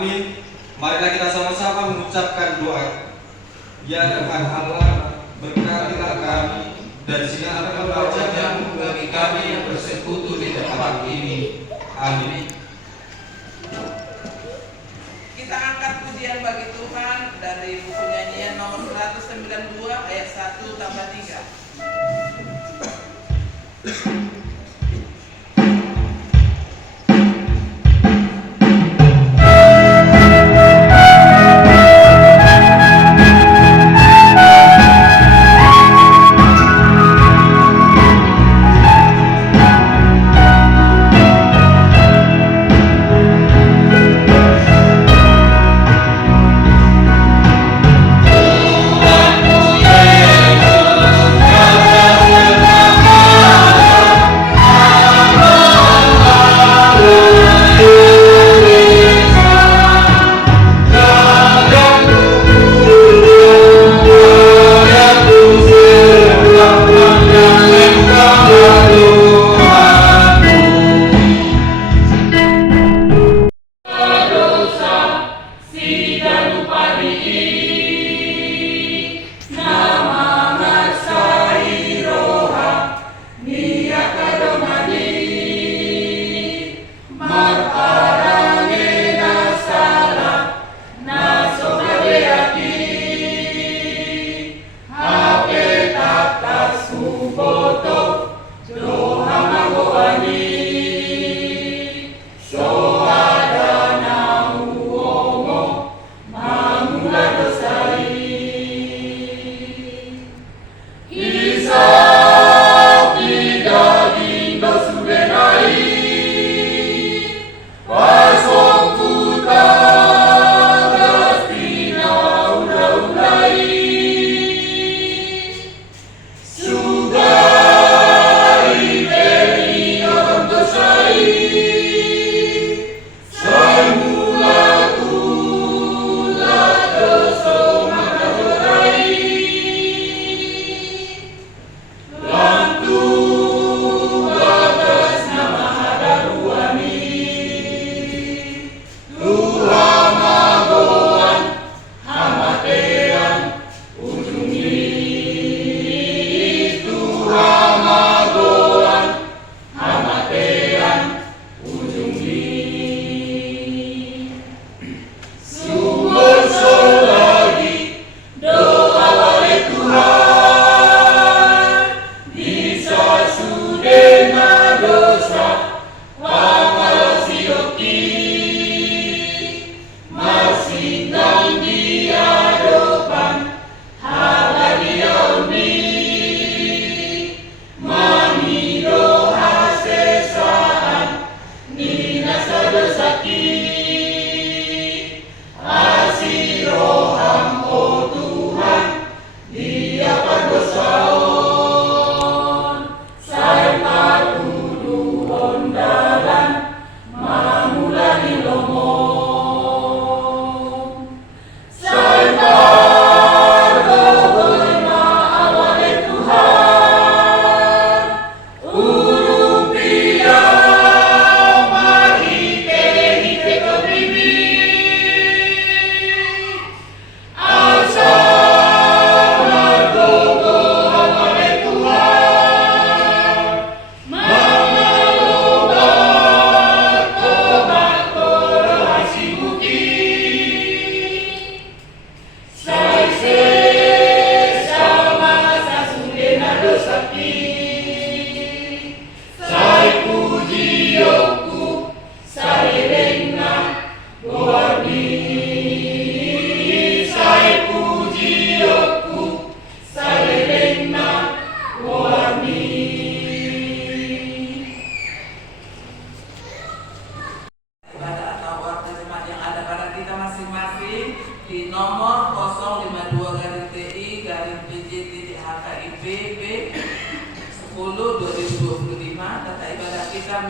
Amin. Marilah kita sama-sama mengucapkan doa. Ya Tuhan Allah, berkatilah kami dan sinarkan wajah-Mu bagi kami yang bersekutu di tempat ini. Amin. Kita angkat pujian bagi Tuhan dari buku nyanyian nomor 192 ayat 1 tambah 3.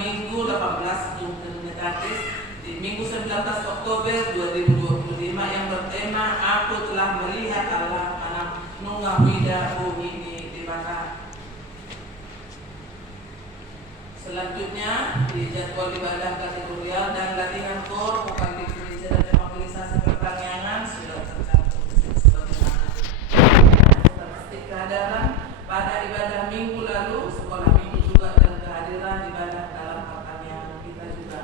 Minggu 18 Trinitatis di Minggu 19 Oktober 2025 yang bertema Aku telah melihat Allah anak Nungah Wida ini dibakar. Selanjutnya di jadwal ibadah kategorial dan latihan kor vokal di gereja dan kehadiran pada ibadah minggu lalu, sekolah minggu juga, dan kehadiran ibadah dalam pertanian kita juga.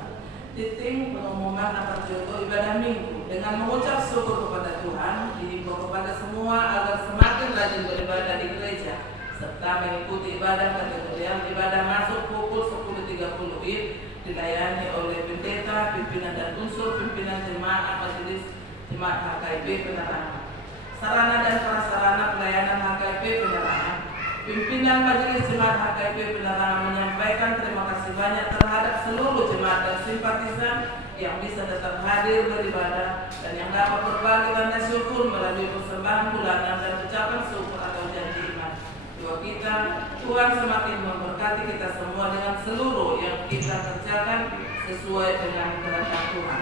Titik pengumuman Napak Joto ibadah minggu dengan mengucap syukur kepada Tuhan, dihimbau kepada semua agar semakin rajin beribadah di gereja serta mengikuti ibadah kategorial ibadah masuk pukul 10.30 WIB, dilayani oleh pendeta, pimpinan dan unsur pimpinan jemaat majelis jemaat HKIP penerangan. Sarana dan prasarana pelayanan HKIP penerangan. Pimpinan majelis jemaat HKIP penerangan menyampaikan terima kasih banyak terhadap seluruh jemaat dan simpatisan yang bisa tetap hadir beribadah dan yang dapat berbagi tanda syukur melalui persembahan bulanan dan ucapan syukur atau janji iman. Doa kita, Tuhan semakin memberkati kita semua dengan seluruh yang kita kerjakan sesuai dengan kehendak Tuhan.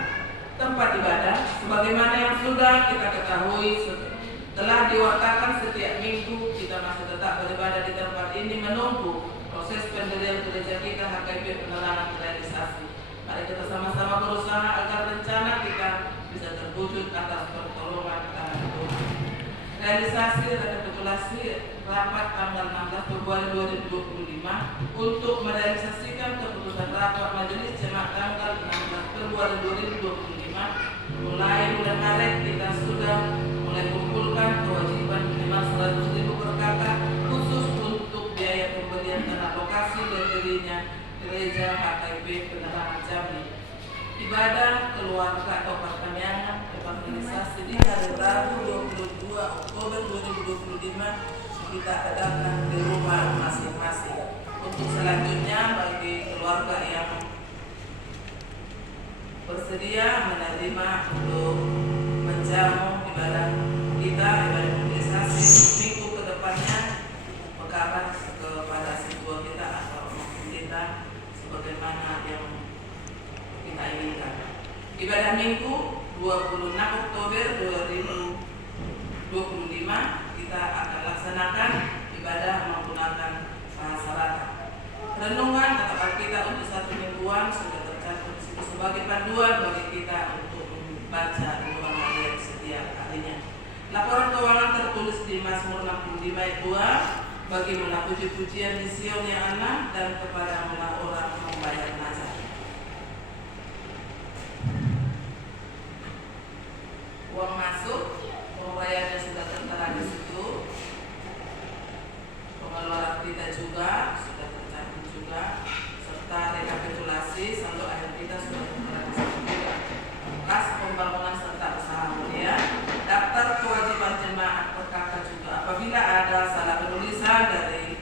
Tempat ibadah, sebagaimana yang sudah kita ketahui, telah diwartakan setiap minggu, kita masih tetap beribadah di tempat ini menunggu proses pendirian gereja kita HKIP penerangan realisasi. Mari kita sama-sama berusaha agar rencana kita bisa terwujud atas pertolongan tangan Tuhan. Realisasi rekapitulasi rapat tanggal 16 Februari 2025 untuk merealisasikan keputusan rapat majelis jemaat tanggal 16 Februari 2025. Mulai bulan Maret kita sudah mulai kumpulkan kewajiban minimal 100.000 per kakak khusus untuk biaya pembelian tanah lokasi berdirinya gereja HKIP penerangan Jambi. Ibadah keluarga atau pertanian evangelisasi di hari Rabu 22 Oktober 2025 kita adakan di rumah masing-masing. Untuk selanjutnya bagi keluarga yang bersedia menerima untuk menjamu ibadah kita, ibadah evangelisasi minggu ke depannya, berkabar kepada siswa kita atau kita sebagaimana yang kita inginkan. Ibadah minggu 26 Oktober 2025 kita akan laksanakan ibadah menggunakan bahasa Batak. Renungan atau Alkitab untuk satu mingguan sudah tercatat sebagai panduan bagi kita untuk membaca renungan harian setiap harinya. Laporan keuangan tertulis di Mazmur 65 ayat 2, bagaimana puji-pujian di Sion yang anak dan kepada orang membayar nazar. Uang masuk, pembayarannya sudah tertera di situ. Pengeluaran kita juga sudah tercatat juga, serta rekapitulasi saldo akhir kita sudah tertera di situ juga. Kas pembangunan serta usaha mulia, daftar kewajiban jemaat per kakak juga. Apabila ada salah penulisan dari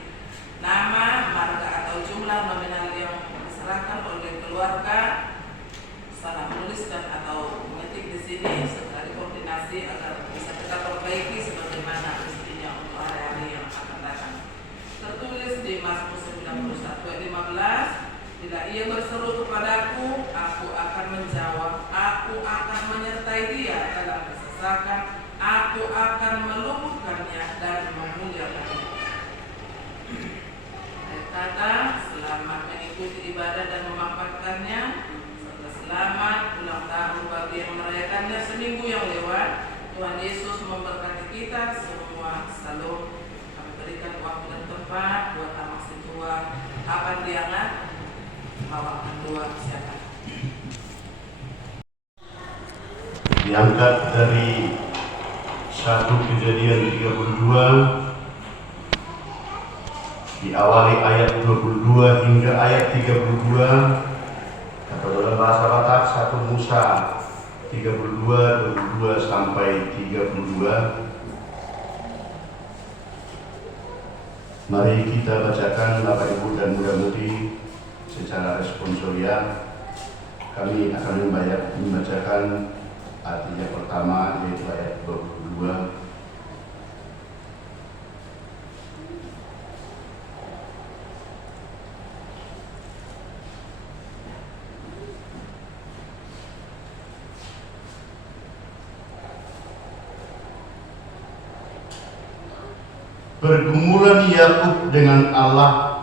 nama, marga atau jumlah nominal yang diserahkan oleh keluarga, salah menuliskan atau mengetik di sini, segera dikoordinasi agar bisa kita perbaiki sebagaimana mestinya untuk hari-hari yang akan datang. Tertulis di Mazmur 91 ayat 15, bila ia berseru kepadaku, aku akan menjawab, aku akan menyertai dia dalam kesesakan, aku akan melumpuhkannya dan memuliakannya. Ayat kata, selamat mengikuti ibadah dan memampatkannya, serta selamat ulang tahun bagi yang merayakannya seminggu yang lewat. Tuhan Yesus memberkati kita semua. Salam. Kami berikan waktu dan tempat buat anak situa. Kapan diangat? Bawakan doa siapa? Diangkat dari 1 Kejadian 32, diawali ayat 22 hingga ayat 32, atau dalam bahasa Batak 1 Musa 32, 22 sampai 32. Mari kita bacakan Bapak Ibu dan mudah-mudi secara responsorial. Kami akan membacakan artinya pertama, yaitu ayat 22. Pergumulan Yakub dengan Allah.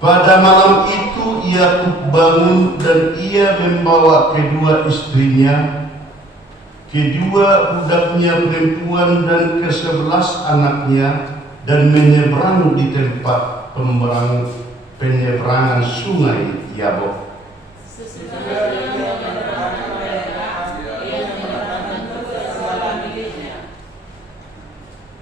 Pada malam itu Yakub bangun dan ia membawa kedua istrinya, kedua budaknya perempuan dan ke-11 anaknya, dan menyeberang di tempat penyeberangan sungai Yabok.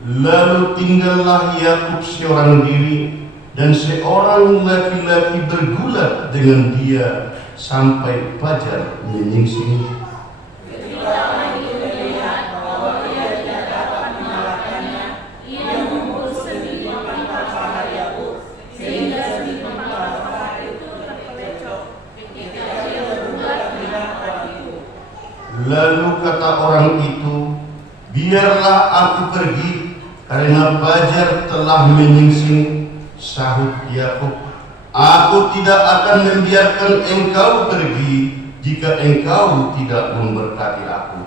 Lalu tinggallah Yakub seorang diri, dan seorang laki-laki bergulat dengan dia sampai fajar menyingsing. Lalu kata orang itu, biarlah aku pergi, karena fajar telah menyingsing. Sahut Yakub, aku tidak akan membiarkan engkau pergi jika engkau tidak memberkati aku.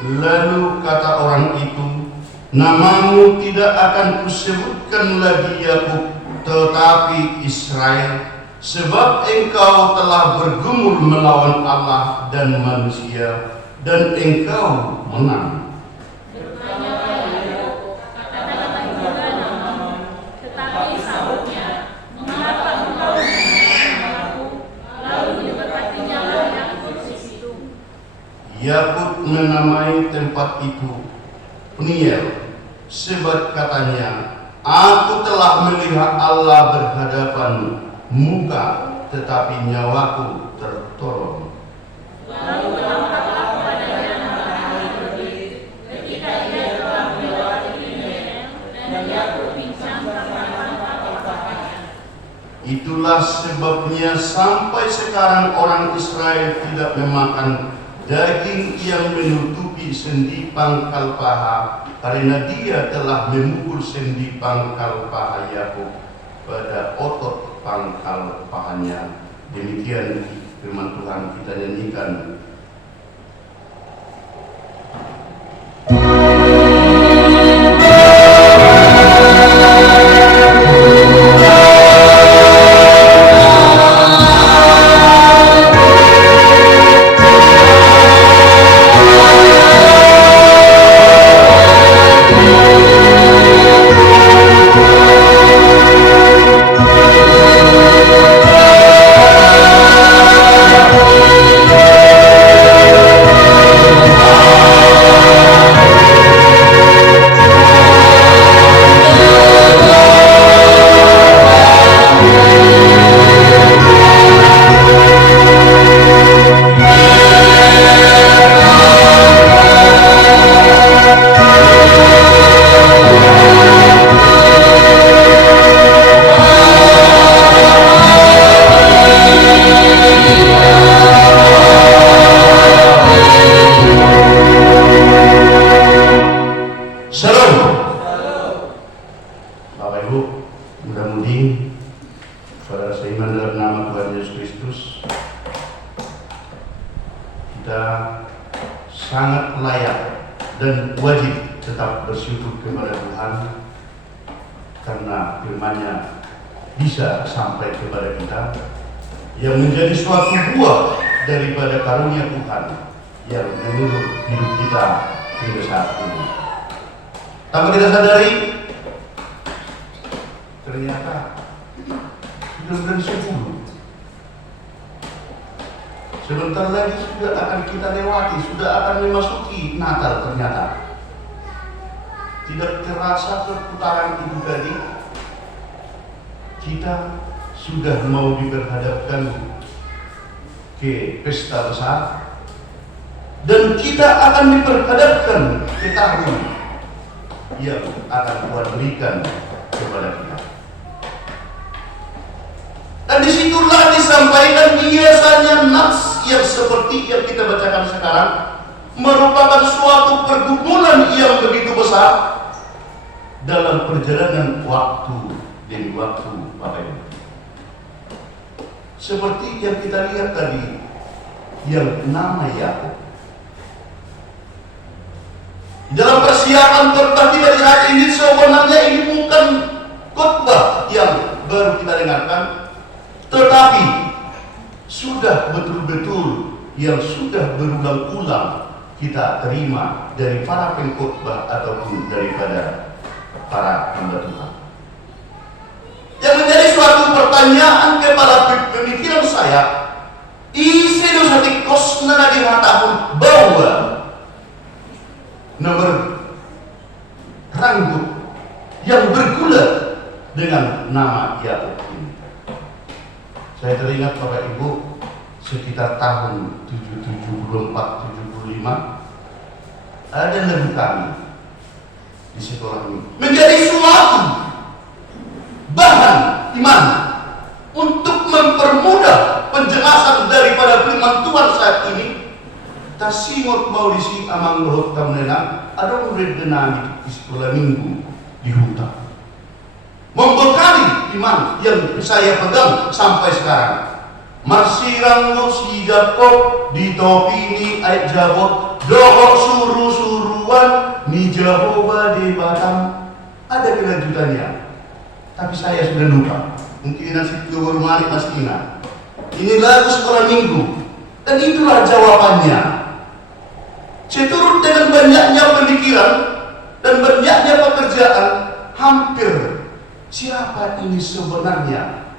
Lalu kata orang itu, namamu tidak akan kusebutkan lagi Yakub, tetapi Israel, sebab engkau telah bergumul melawan Allah dan manusia, dan engkau menang. Tetapi sahutnya, mengapa engkau menamaku? Lalu diberkatinya Yakub di situ. Yakub menamai tempat itu Peniel, sebab katanya, aku telah melihat Allah berhadapan muka, tetapi nyawaku tertolong. Lalu berangkatlah kepadanya matahari terbit, ketika ia telah melewati Peniel, dan Yakub pincang karena kepapanya. Itulah sebabnya sampai sekarang orang Israel tidak memakan daging yang menutupi sendi pangkal paha, karena dia telah memukul sendi pangkal paha Yakub pada otot pangkal pahanya. Demikian firman Tuhan, kita nyanyikan. sangat layak dan wajib tetap bersyukur kepada Tuhan karena firman-Nya bisa sampai kepada kita yang menjadi suatu buah daripada karunia Tuhan yang menurut hidup kita hingga saat ini. Tanpa kita sadari, ternyata sudah 10. Sebentar lagi sudah akan kita lewati, sudah akan memasuki Natal ternyata. Tidak terasa perputaran itu tadi, kita sudah mau diperhadapkan ke pesta besar dan kita akan diperhadapkan ke tahun yang akan Tuhan berikan kepada kita. Dan disitulah disampaikan biasanya nats yang seperti yang kita bacakan sekarang merupakan suatu pergumulan yang begitu besar dalam perjalanan waktu demi waktu, Bapak Ibu. Seperti yang kita lihat tadi, yang nama Yakub. Dalam persiapan khotbah kita di saat ini, sebenarnya ini bukan khotbah yang baru kita dengarkan, tetapi sudah betul-betul yang sudah berulang-ulang kita terima dari para pengkhotbah ataupun daripada para hamba Tuhan. Yang menjadi suatu pertanyaan kepala pemikiran saya, isi dosa tikos nana dihatakan bahwa nomor rambut yang bergulat dengan nama Yakub ini. Saya teringat Bapak Ibu, sekitar tahun 74-75 ada lagu kami di sekolah ini menjadi suatu bahan iman untuk mempermudah penjelasan daripada firman Tuhan saat ini. Tasingot mau disi amang lohot kamnena ada murid denang di sekolah minggu di hutan, membekali iman yang saya pegang sampai sekarang. Marsirang lo si Jakob di topi ni ayat jabot dohok suruh-suruhan ni Jehovah di Batam. Ada kelanjutannya, tapi saya sudah lupa. Mungkin nanti rumah Mas Ina. Ini lagu sekolah minggu, dan itulah jawabannya. Seturut dengan banyaknya pemikiran dan banyaknya pekerjaan, hampir siapa ini sebenarnya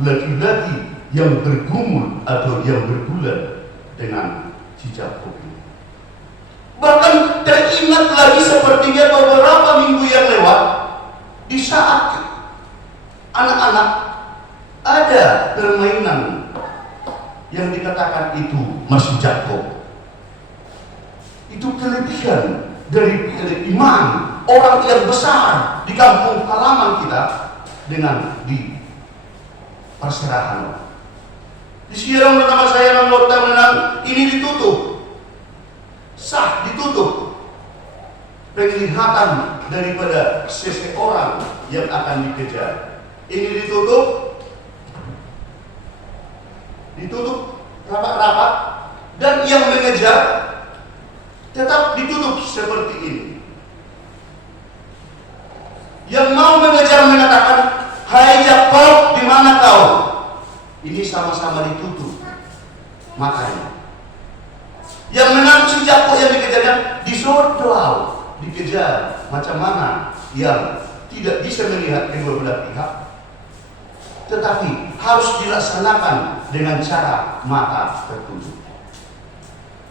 laki-laki yang bergumul atau yang bergulat dengan si Jakob ini. Bahkan teringat lagi sepertinya beberapa minggu yang lewat, di saat anak-anak ada permainan yang dikatakan itu masih Jakob. Itu kelebihan dari iman orang yang besar di kampung halaman kita dengan di perserahan. Di siang pertama saya menggota menang ini ditutup, sah ditutup penglihatan daripada seseorang yang akan dikejar. Ini ditutup rapat-rapat, dan yang mengejar tetap ditutup seperti ini. Yang mau mengejar mengatakan, "Hai Jakob, di mana kau?" Ini sama-sama ditutup matanya. Yang menang si Jakob yang dikejarnya disodol, dikejar macam mana yang tidak bisa melihat kedua belah pihak, tetapi harus dilaksanakan dengan cara mata tertutup.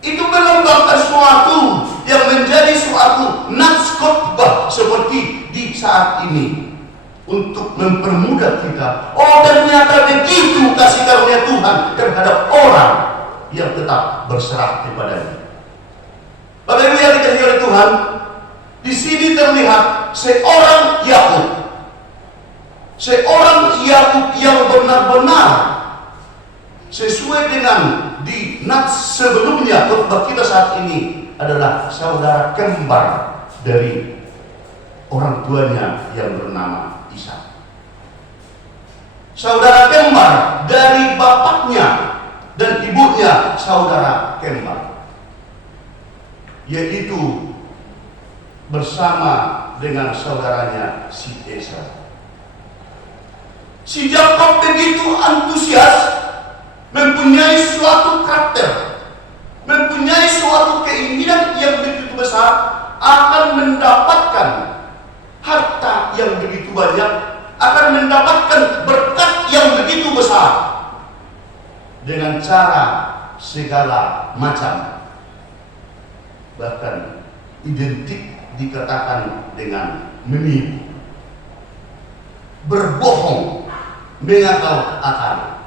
Itu melambangkan suatu yang menjadi suatu nats khotbah seperti di saat ini untuk mempermudah kita. Oh, ternyata begitu kasih karunia Tuhan terhadap orang yang tetap berserah kepadanya. Bapak Ibu yang dikasihi oleh Tuhan, di sini terlihat seorang Yakub yang benar-benar sesuai dengan di nats sebelumnya. Khotbah kita saat ini adalah saudara kembar dari orang tuanya yang bernama Ishak. Saudara kembar dari bapaknya dan ibunya saudara kembar, yaitu bersama dengan saudaranya si Esau. Si Jakob begitu antusias, mempunyai suatu karakter, mempunyai suatu keinginan yang begitu besar akan mendapatkan harta yang begitu banyak, akan mendapatkan berkat yang begitu besar dengan cara segala macam, bahkan identik dikatakan dengan menipu, berbohong, mengakal akal.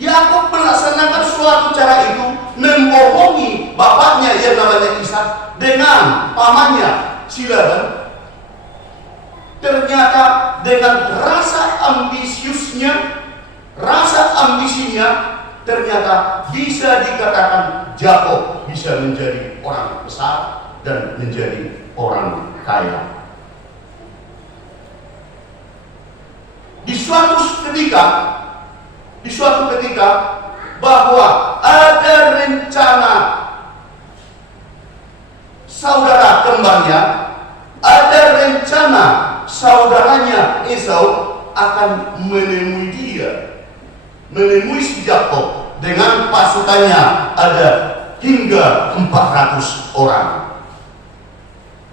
Yakub melaksanakan suatu cara itu, membohongi bapaknya yang namanya Ishak dengan pamannya si Laban. Ternyata dengan rasa ambisinya, ternyata bisa dikatakan Jakob bisa menjadi orang besar dan menjadi orang kaya. Di suatu ketika bahwa ada rencana saudara kembarnya ada rencana saudaranya Esau akan menemui dia, menemui si Yakob dengan pasukannya ada hingga 400 orang.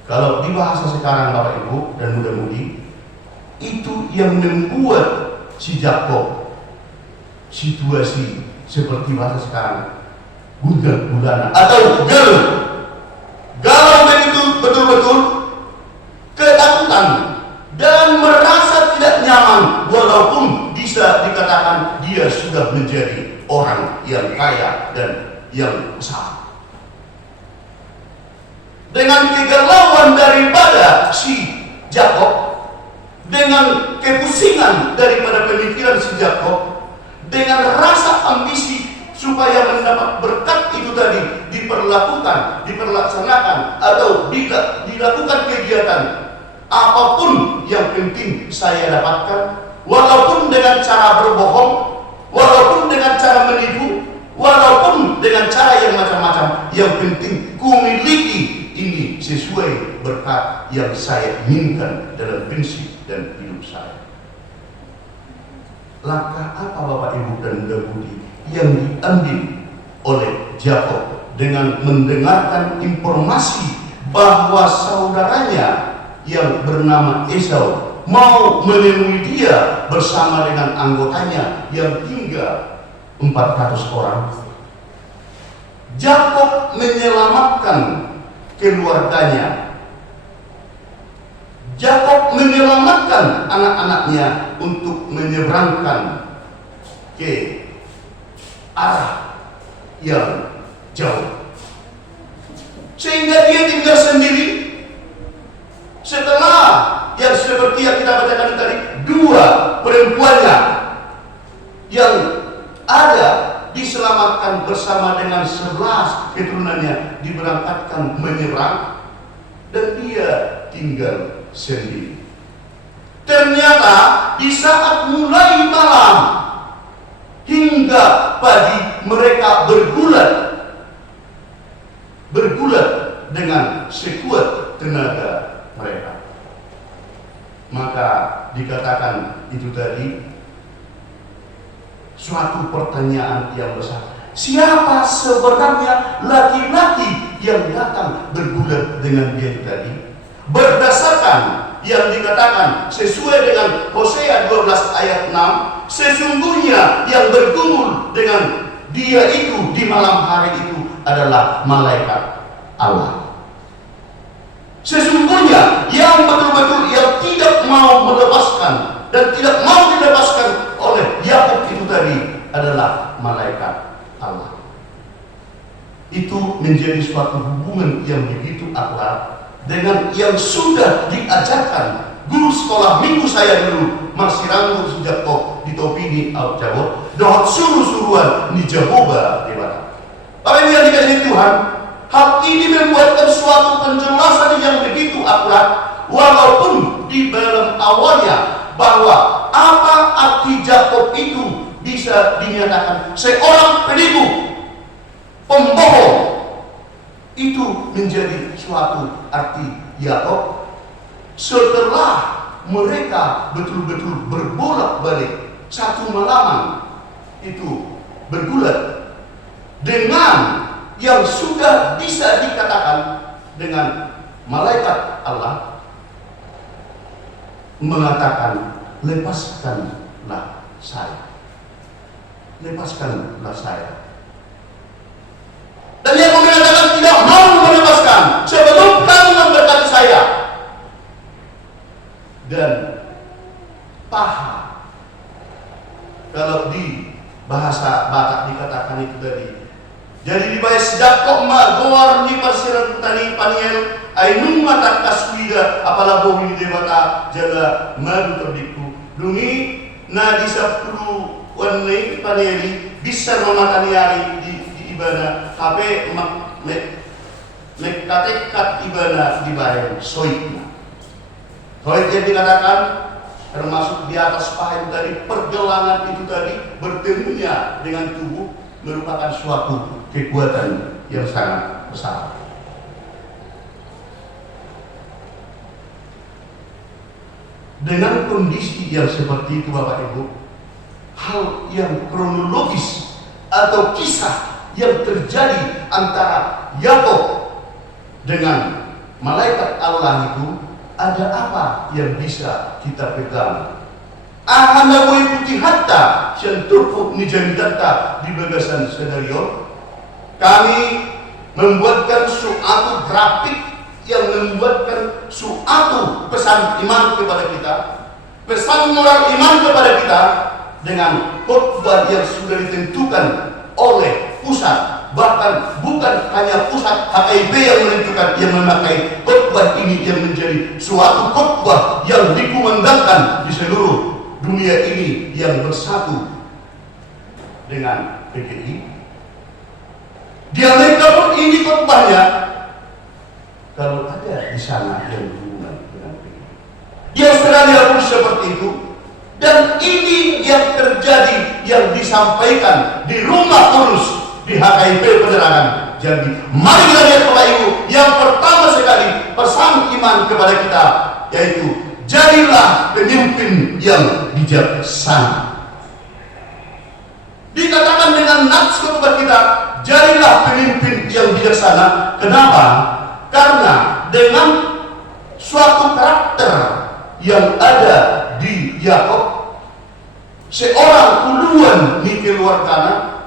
Kalau di bahasa sekarang Bapak Ibu dan muda-mudi, itu yang membuat si Yakob situasi seperti bahasa sekarang gundah gulana atau galau begitu, betul-betul ketakutan dan merasa tidak nyaman, walaupun bisa dikatakan dia sudah menjadi orang yang kaya dan yang besar. Dengan kegalauan daripada si Yakob, dengan kepusingan daripada pemikiran si Yakob, dengan rasa ambisi supaya mendapat berkat itu tadi dilaksanakan atau dilakukan kegiatan apapun yang penting saya dapatkan, walaupun dengan cara berbohong, walaupun dengan cara menipu, walaupun dengan cara yang macam-macam, yang penting ku miliki ini sesuai berkat yang saya inginkan dalam prinsip dan hidup saya. Langkah apa Bapak Ibu dan muda-mudi yang diambil oleh Yakob dengan mendengarkan informasi bahwa saudaranya yang bernama Esau mau menemui dia bersama dengan anggotanya yang hingga 400 orang? Yakob menyelamatkan keluarganya. Yakob menyelamatkan anak-anaknya untuk menyeberangkan ke arah yang jauh, sehingga dia tinggal sendiri. Setelah yang seperti yang kita bacakan tadi, 2 perempuannya yang ada diselamatkan bersama dengan 11 keturunannya diberangkatkan menyeberang, dan dia tinggal sendiri. Ternyata di saat mulai malam hingga pagi mereka bergulat dengan sekuat tenaga mereka. Maka dikatakan itu tadi suatu pertanyaan yang besar. Siapa sebenarnya laki-laki yang datang bergulat dengan dia itu tadi? Berdasarkan yang dikatakan sesuai dengan Hosea 12 ayat 6, sesungguhnya yang bergumul dengan dia itu di malam hari itu adalah malaikat Allah. Sesungguhnya yang betul-betul yang tidak mau melepaskan dan tidak mau dilepaskan oleh Yakub itu tadi adalah malaikat Allah. Itu menjadi suatu hubungan yang begitu akrab dengan yang sudah diajarkan guru sekolah minggu saya dulu, Marsirangu sejak di Topini Al-Jawab, dohot suruh-suruhan di Jehovah Dewata. Apa yang dikasih Tuhan, hal ini membuatkan suatu penjelasan yang begitu akurat, walaupun di dalam awalnya bahwa apa arti Yakob itu bisa dinyatakan seorang penipu, pembohong, itu menjadi suatu arti Yakob setelah mereka betul-betul berbolak-balik satu malaman itu bergulat dengan yang sudah bisa dikatakan dengan malaikat Allah mengatakan, lepaskanlah saya, lepaskanlah saya. Dan yang mengatakan tidak mau melepaskan sebelum kamu memberkati saya. Dan paha, kalau di bahasa Batak dikatakan itu tadi. Jadi dibayas Yakob magor ni parsiran tani paniel ainung mata kaswida apala bohi dewata jala madu terdiku dungi na di 10 wanai panieli bisa mematani hari di ibadah HP mekatekat ibadah dibayar soitna. Soit yang dikatakan termasuk di atas paha itu tadi, pergelangan itu tadi bertemunya dengan tubuh merupakan suatu kekuatan yang sangat besar. Dengan kondisi yang seperti itu Bapak Ibu, hal yang kronologis atau kisah yang terjadi antara Yakub dengan malaikat Allah itu, ada apa yang bisa kita pegang? Ahana mengikuti hatta senturfuk nijamidata di bagasan skenario. Kami membuatkan suatu grafik yang membuatkan suatu pesan iman kepada kita, pesan moral iman kepada kita, dengan khotbah yang sudah ditentukan oleh pusat. Bahkan bukan hanya pusat HKIP yang menentukan, yang memakai khotbah ini yang menjadi suatu khotbah yang dikumandangkan di seluruh dunia ini yang bersatu dengan PGI. Di Amerika pun ini khotbahnya, kalau ada di sana yang berhubungan dengan PGI. Di Australia pun seperti itu. Dan ini yang terjadi, yang disampaikan di rumah Kudus di HKIP Penerangan Jambi. Mari kita lihat Bapak Ibu, yang pertama sekali pesan iman kepada kita, yaitu jadilah pemimpin yang bijaksana. Dikatakan dengan nats kepada kita, jadilah pemimpin yang bijaksana. Kenapa? Karena dengan suatu karakter yang ada di Yakub, seorang uluan ni keluargana,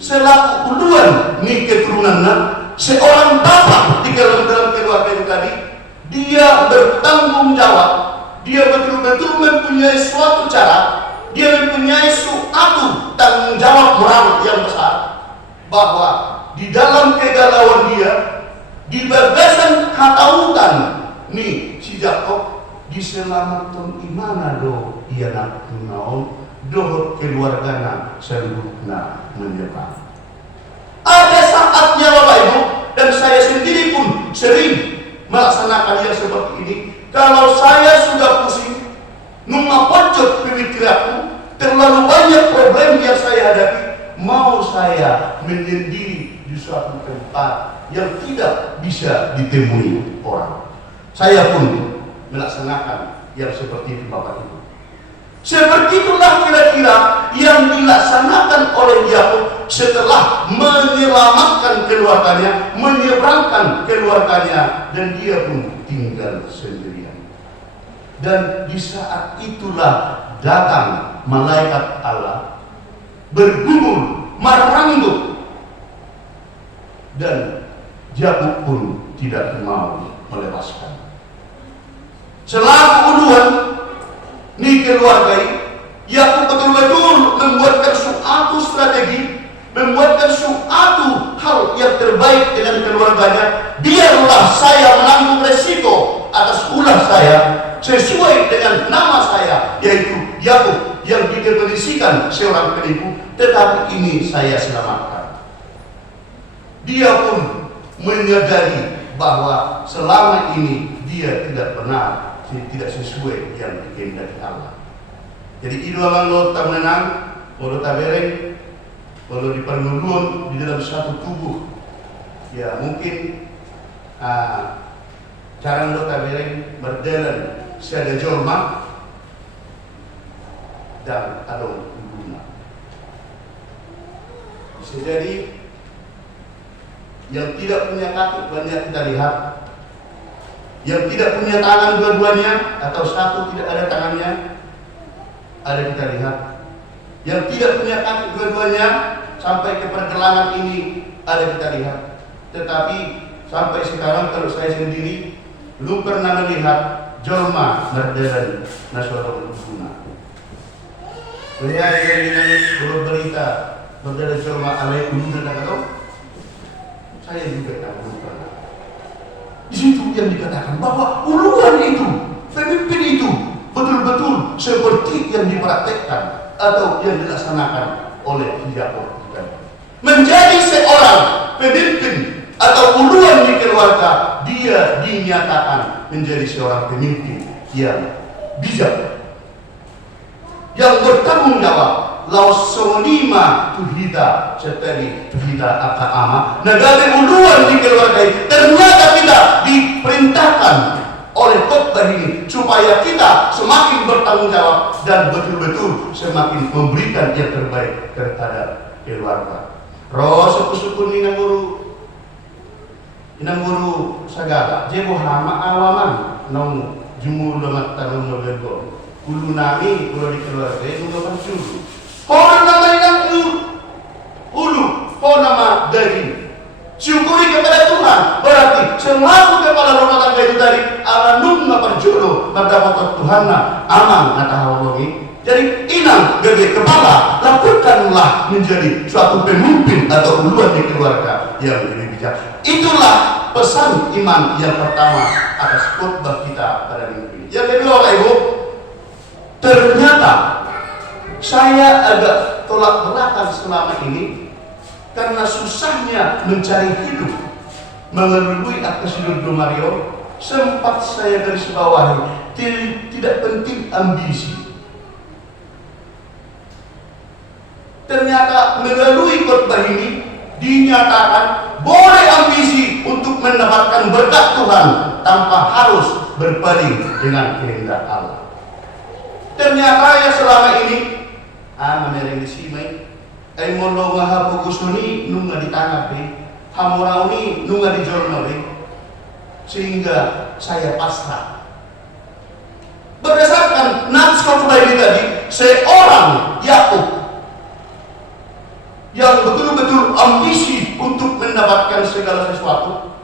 selaku uluan ni keturunannya, seorang bapak di dalam keluarga itu tadi, dia bertanggung jawab, dia betul-betul mempunyai suatu cara, dia mempunyai suatu tanggung jawab moral yang besar, bahwa di dalam kegalauan dia, di bagasan katautan nih si Yakub, diselamatkan imana do ia nak naon dohot keluargana seluruhna menyerang. Ada saatnya Bapak Ibu, dan saya sendiri pun sering melaksanakan yang seperti ini. Kalau saya sudah pusing, nunggu pojok pemikiranku, terlalu banyak problem yang saya hadapi, mau saya menyendiri di suatu tempat yang tidak bisa ditemui orang. Saya pun melaksanakan yang seperti itu Bapak Ibu. Seperti itulah kira-kira yang dilaksanakan oleh Yakub setelah menyelamatkan keluarganya, menyeberangkan keluarganya, dan dia pun tinggal sendirian. Dan di saat itulah datang malaikat Allah bergumul, meranggut, dan Yakub pun tidak mau melepaskan. Selaku uluan ni keluargai, Yakub betul-betul membuatkan suatu strategi, membuatkan suatu hal yang terbaik dengan keluarganya. Biarlah saya menanggung resiko atas ulah saya sesuai dengan nama saya, yaitu Yakub, yang didefinisikan seorang penipu, tetapi ini saya selamatkan. Dia pun menyadari bahwa selama ini dia tidak benar, tidak sesuai yang dikehendaki Allah. Jadi idola lo tak menang, lo tak bereng, lo diperluluan di dalam satu tubuh. Ya mungkin cara lo tak bereng berjalan seada jorma dan adong guna. Bisa jadi yang tidak punya kaki banyak kita lihat, yang tidak punya tangan dua-duanya atau satu tidak ada tangannya, ada kita lihat. Yang tidak punya kaki dua-duanya sampai ke pergelangan ini, ada kita lihat. Tetapi sampai sekarang kalau saya sendiri belum pernah melihat jorma berjalan nasional guna. Lihat ini berita berjalan jorma alai guna atau saya juga tak belum pernah. Di situ yang dikatakan bahwa uluan itu, pemimpin itu betul-betul seperti yang dipraktekkan atau yang dilaksanakan oleh Yakub. Menjadi seorang pemimpin atau uluan di keluarga, dia dinyatakan menjadi seorang pemimpin yang bijak, yang bertanggung jawab. Laos sonima tuhida seteri tuhida akaama negara uluan di keluarga. Ternyata kita diperintahkan oleh khotbah ini supaya kita semakin bertanggung jawab dan betul-betul semakin memberikan yang terbaik terhadap keluarga. Roh suku-suku ini inang guru sagala jego hama awaman nong jumur lemat tanung nobego ulu nami ulo di keluarga itu gak pancur hono nama inang ulu hono nama daging. Syukuri kepada Tuhan, berarti selalu kepala rumah tangga itu tadi alanung perjodoh mendapat Tuhan aman natahawongi. Jadi inang gede kepala lakukanlah menjadi suatu pemimpin atau uluan di keluarga yang lebih bijak. Itulah pesan iman yang pertama atas khotbah kita pada minggu ini. Yang kedua, Bapak Ibu, ternyata saya agak tolak belakang selama ini karena susahnya mencari hidup melalui atas hidup Mario. Sempat saya garis bawahi tidak penting ambisi. Ternyata melalui khotbah ini dinyatakan boleh ambisi untuk mendapatkan berkat Tuhan tanpa harus berpaling dengan kehendak Allah. Ternyata ya selama ini menereng disimai ay molo nga hapugusuni nung nga ditanggapi, hamurauni nung nga dijornori, sehingga saya pasrah. Berdasarkan nats khotbah ini tadi, seorang Yakub yang betul-betul ambisi untuk mendapatkan segala sesuatu,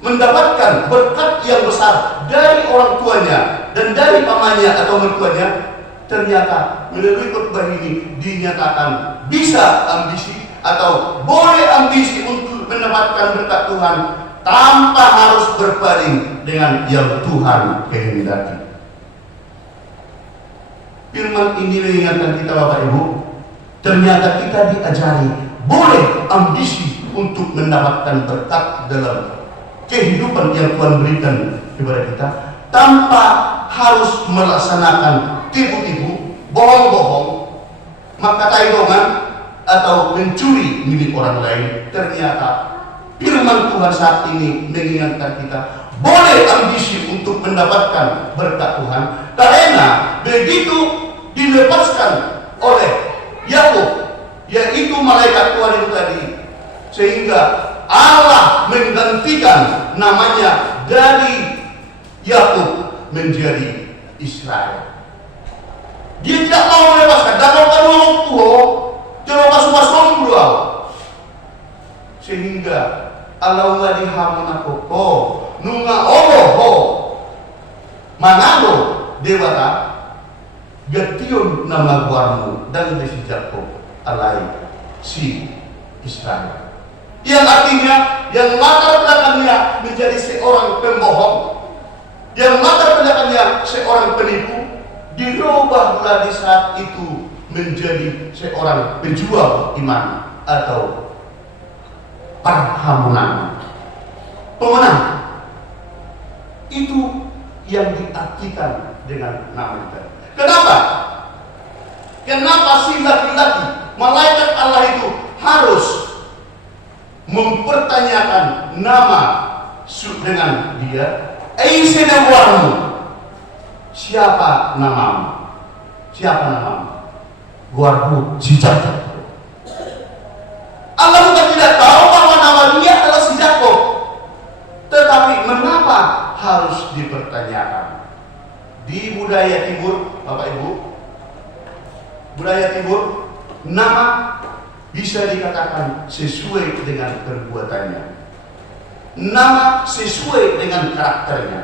mendapatkan berkat yang besar dari orang tuanya dan dari pamannya atau mertuanya, ternyata melalui khotbah ini dinyatakan bisa ambisi atau boleh ambisi untuk mendapatkan berkat Tuhan tanpa harus berpaling dengan yang Tuhan kehendaki. Firman ini mengingatkan kita Bapak Ibu, ternyata kita diajari boleh ambisi untuk mendapatkan berkat dalam kehidupan yang Tuhan berikan kepada kita tanpa harus melaksanakan tipu-tipu, bohong-bohong, maka taidongan atau mencuri milik orang lain. Ternyata firman Tuhan saat ini mengingatkan kita boleh ambisi untuk mendapatkan berkat Tuhan karena begitu dilepaskan oleh Yakub, yaitu malaikat Tuhan itu tadi, sehingga Allah menggantikan namanya dari Yakub menjadi Israel. Dia tidak mau melepaskan. Dalam kadang tuh, jangan masuk dulu. Sehingga Allah nggak dihamun aku, nunga manado dewata, getiun nama guarmu dan desi Jakob alai si Israel. Yang artinya yang latar belakangnya menjadi seorang pembohong, yang latar belakangnya seorang penipu, dirubahlah di saat itu menjadi seorang pejuang iman atau perhamunan, pemenang. Itu yang diartikan dengan nama itu. Kenapa? Kenapa si laki-laki malaikat Allah itu harus mempertanyakan nama dengan dia? Eisenawarmu, siapa namamu? Siapa namamu? Guarmu si Jakob. Allah bukan tidak tahu bahwa nama dia adalah si Jakob, tetapi mengapa harus dipertanyakan? Di budaya Timur, Bapak Ibu, budaya Timur, nama bisa dikatakan sesuai dengan perbuatannya, nama sesuai dengan karakternya.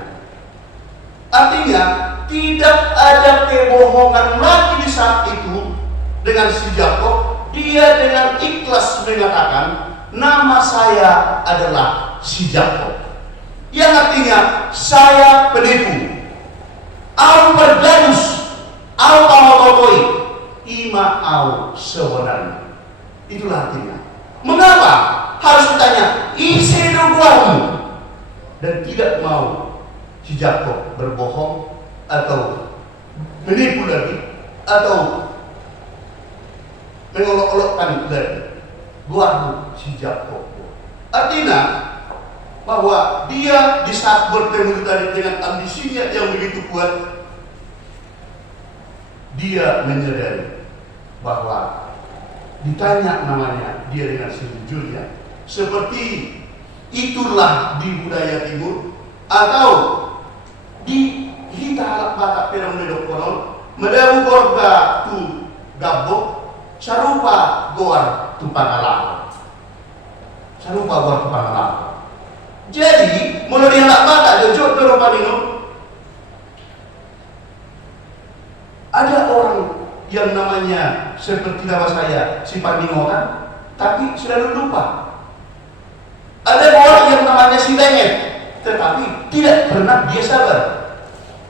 Artinya tidak ada kebohongan lagi di saat itu dengan si Jakob. Dia dengan ikhlas mengatakan nama saya adalah si Jakob, yang artinya saya penipu, au berdanus, au pamototoi, ima au sebenarnya. Itulah artinya. Mengapa harus ditanya isedoguarmu dan tidak mau si Jakob berbohong atau menipu lagi atau mengolok-olokkan lagi? Guarmu si Jakob. Artinya bahwa dia di saat bertemu tadi dengan ambisinya yang begitu kuat, dia menyadari bahwa ditanya namanya dia dengan sejujurnya, seperti itulah di budaya timur atau di hita halak batak perang medok konon medawu gorga tu gabok sarupa goar tu pangalang, sarupa goar tu pangalang. Jadi mulai halak batak jojok doro panino, ada orang yang namanya seperti nama saya si Pandingokan, tapi selalu lupa. Ada orang yang namanya si Lenget, tetapi tidak pernah dia sabar.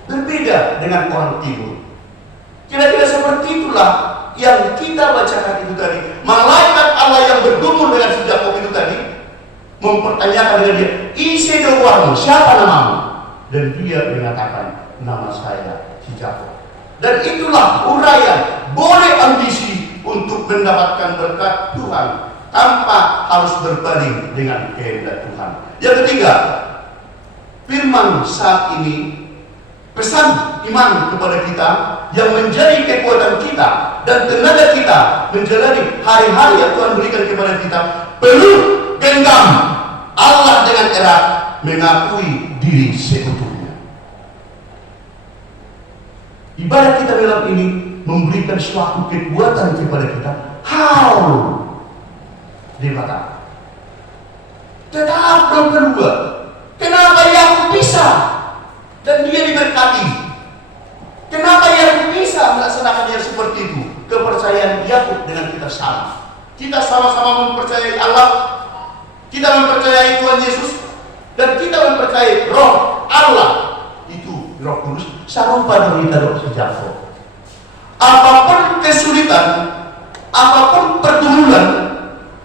Berbeda dengan orang timur. Kira-kira seperti itulah yang kita bacakan itu tadi. Malaikat Allah yang bergumul dengan si Jakob itu tadi mempertanyakan dengan dia, "Isi doamu, siapa namamu?" Dan dia mengatakan, "Nama saya si Jakob." Dan itulah uraian boleh ambisi untuk mendapatkan berkat Tuhan tanpa harus berpaling dengan kehendak Tuhan. Yang ketiga, firman saat ini, pesan iman kepada kita yang menjadi kekuatan kita dan tenaga kita menjalani hari-hari yang Tuhan berikan kepada kita. Perlu genggam Allah dengan erat, mengakui diri seutuhnya. Ibadah kita dalam ini memberikan suatu kekuatan kepada kita. How? Dia kata. Tetapi yang kedua, kenapa Yakub bisa dan dia diberkati? Kenapa Yakub bisa melaksanakan yang seperti itu? Kepercayaan Yakub dengan kita sama. Kita sama-sama mempercayai Allah, kita mempercayai Tuhan Yesus, dan kita mempercayai Roh Allah itu Roh Kudus. Sarupa dari kita sejauh. Apapun kesulitan, apapun pergumulan,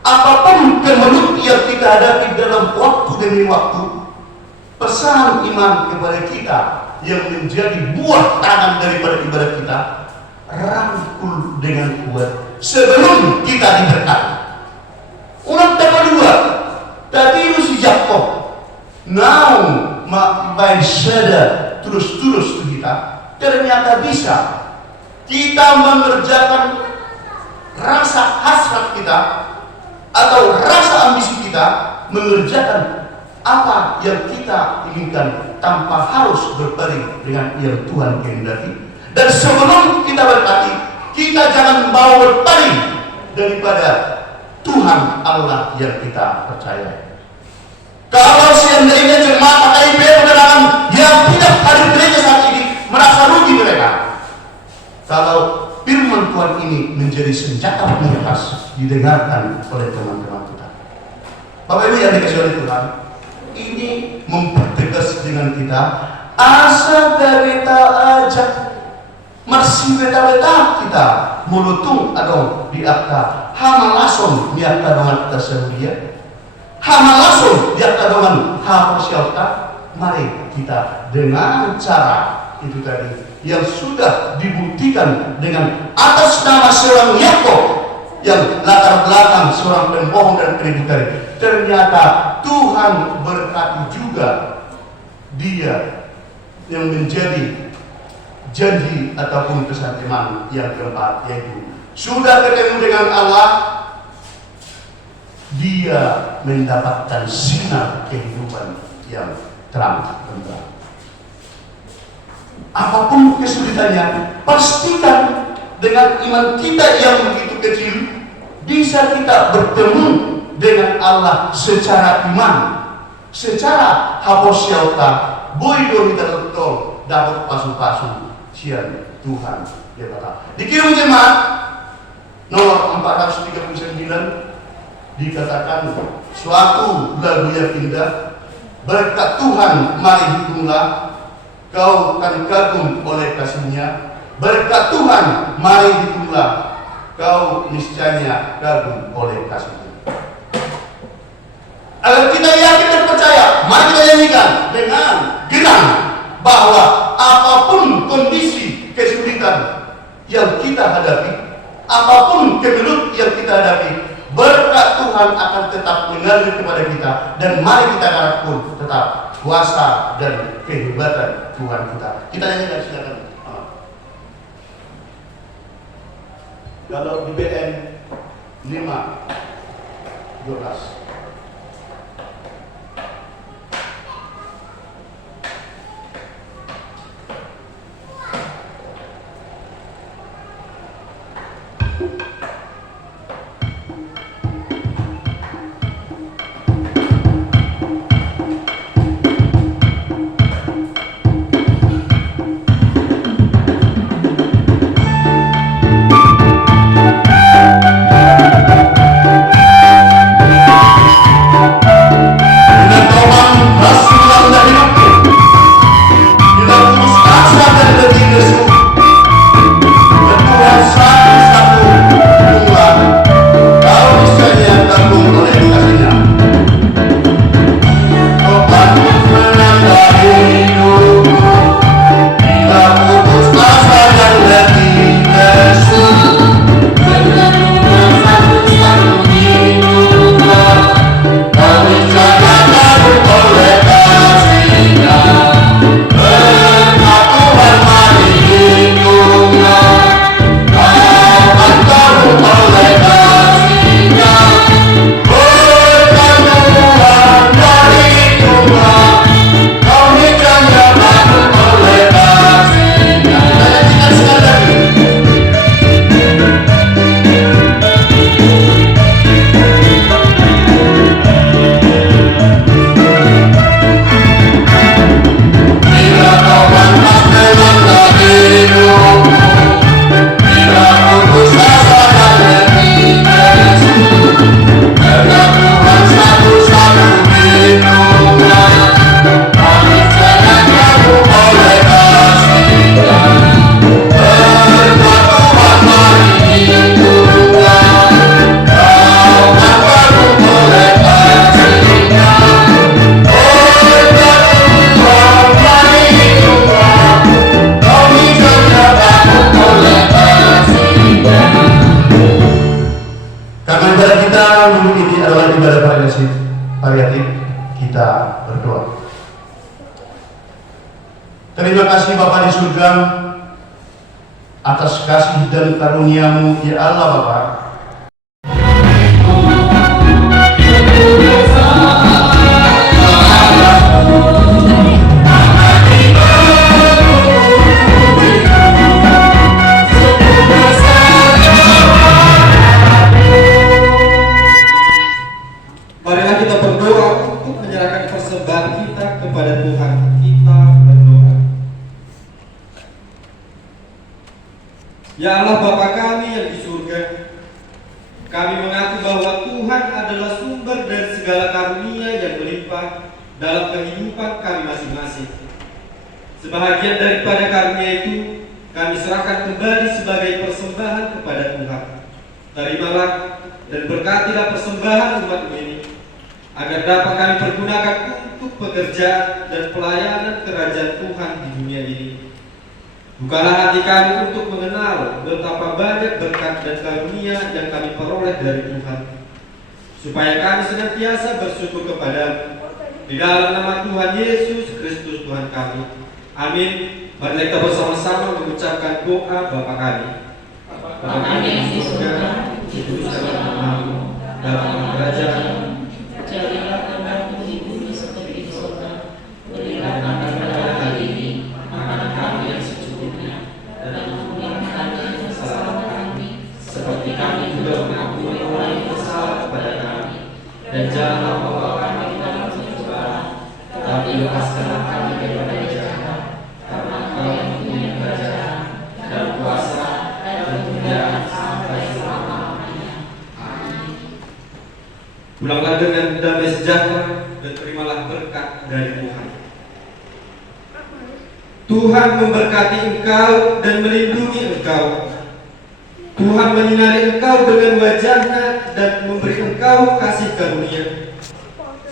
apapun kemelut yang kita hadapi dalam waktu demi waktu, pesan iman kepada kita yang menjadi buah tangan daripada ibadah kita, rangkul dengan kuat sebelum kita diberkati. Ulang kedua, tadi itu si Jakob, now main sada terus-terus kita, ternyata bisa kita mengerjakan rasa hasrat kita atau rasa ambisi kita, mengerjakan apa yang kita inginkan tanpa harus berpaling dengan yang Tuhan kehendaki. Dan sebelum kita berkati, kita jangan mau berpaling daripada Tuhan Allah yang kita percaya. Kalau seandainya jemaat KIP penerangan yang tidak hadir gereja saat ini merasa rugi mereka, kalau firman Tuhan ini menjadi senjata pengiras didengarkan oleh teman-teman kita. Bapak Ibu yang dikasihi oleh Tuhan, ini mempertegas dengan kita asa beta ajak masih beta kita mulutung atau diakta hama langsung diakta dengan kita sendiri, hama langsung diakta dengan hama siapa. Mari kita dengan cara itu tadi yang sudah dibuktikan dengan atas nama seorang Yakob yang latar belakang seorang pembohong dan penipu. Ternyata Tuhan berkati juga dia yang menjadi janji ataupun pesan iman yang keempat, yaitu sudah ketemu dengan Allah, dia mendapatkan sinar kehidupan yang terang benderang. Apapun kesulitannya, pastikan dengan iman kita yang begitu kecil bisa kita bertemu dengan Allah secara iman, secara haposiauta, boido kita betul dapat pasu-pasu sian Tuhan. Dia kata dikirim jemaat nomor 439 dikatakan suatu lagu yang indah, berkat Tuhan mari hitunglah, kau akan kagum oleh kasihnya. Berkat Tuhan mari hitunglah, kau niscaya kagum oleh kasihnya. Agar kita yakin dan percaya, mari kita nyanyikan dengan genang bahwa apapun kondisi kesulitan yang kita hadapi, apapun kemelut yang kita hadapi, berkat Tuhan akan tetap mengalir kepada kita, dan mari kita harapkan tetap kuasa dan kehebatan Tuhan kita. Kita nyanyikan, silakan. Kalau di BN 5:12. Paliatif, kita berdoa. Terima kasih Bapa di surga atas kasih dan karunia-Mu, ya Allah Bapa. Marilah kita berdoa untuk menyerahkan persembahan kita kepada Tuhan. Kita berdoa. Ya Allah Bapa kami yang di surga, kami mengaku bahwa Tuhan adalah sumber dari segala karunia yang melimpah dalam kehidupan kami masing-masing. Sebahagian daripada karunia itu kami serahkan kembali sebagai persembahan kepada Tuhan. Terimalah dan berkatilah persembahan umat-Mu ini, agar dapat kami pergunakan untuk pekerjaan dan pelayanan kerajaan Tuhan di dunia ini. Bukalah hati kami untuk mengenal betapa banyak berkat dan karunia yang kami peroleh dari Tuhan, supaya kami senantiasa bersyukur kepada-Mu. Di dalam nama Tuhan Yesus Kristus Tuhan kami. Amin. Mari kita bersama-sama mengucapkan doa Bapa kami. Bapa kami yang di surga, dikuduskanlah nama-Mu, datanglah kerajaan-Mu. Jadilah kehendak-Mu di bumi seperti di surga. Berilah kami pada hari ini makanan kami yang secukupnya, dan ampunilah kami kesalahan kami, seperti kami juga mengampuni orang yang bersalah kepada kami. Dan janganlah membawa kami dalam pencobaan, tetapi lepaskanlah kami daripada jahat. Karena Engkau yang mempunyai kerajaan dan kuasa dan kemuliaan sampai selama-lamanya. Amin. Pulanglah dengan damai sejahtera dan terimalah berkat dari Tuhan. Tuhan memberkati engkau dan melindungi engkau. Tuhan menyinari engkau dengan wajah-Nya dan memberi engkau kasih karunia.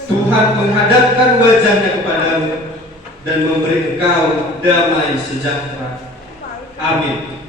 Tuhan menghadapkan wajah-Nya kepadamu dan memberi engkau damai sejahtera. Amin.